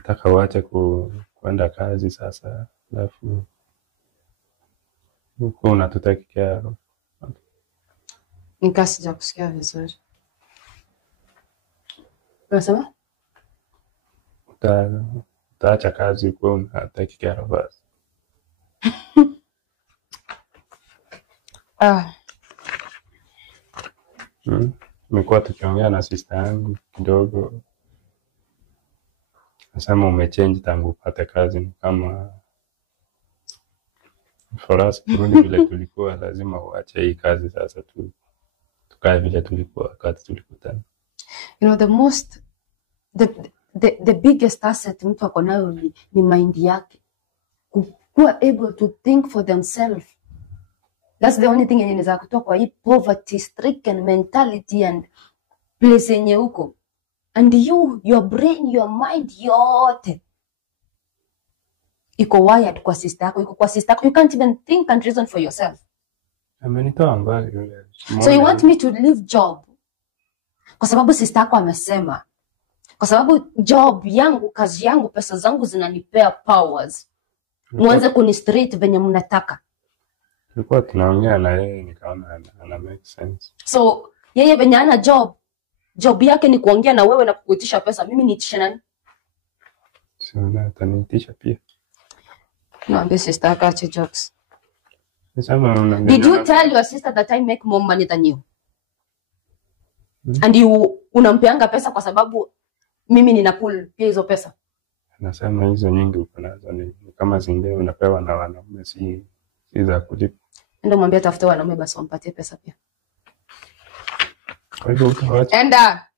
nataka uache kwenda kazi sasa, alafu huko unatutekea. Nikasija kusikia vizuri. Unasema? Utaacha kazi huko unatekea basi. Nimekuwa tukiongea na sister yangu kidogo. Nasema umechange tangu upate kazi, kama for us kurudi vile tulikuwa lazima uache hii kazi sasa tukae vile tulikuwa wakati tulikutana. You know, the biggest asset mtu ako nayo ni mind yake. Kuwa able to think for themselves. That's the only thing yenye inaweza kutoa kwa hii poverty stricken mentality and place yenye uko. And your brain, your mind, yote iko wired kwa sister yako, iko kwa sister yako. You can't even think and reason for yourself. Amenitoa mbali yule. So you want me to leave job kwa sababu sister yako amesema? Kwa sababu job yangu, kazi yangu, pesa zangu zinanipea powers. Mwanze kunistraight venye mnataka. Tulikuwa tunaongea na yeye nikaona ana make sense. So yeye venye ana job yake ni kuongea na wewe na kukuitisha pesa. Mimi niitishe nani? So na ataniitisha pia. No, this is Takachi jokes. Did you tell your sister that I make more money than you? And you unampeanga pesa kwa sababu mimi nina pull pia hizo pesa? Nasema hizo nyingi uko nazo ni kama zingine unapewa na wanaume, si za kulipa. Ndio mwambie tafute wanaume basi wampatie pesa pia. Kwa hivyo enda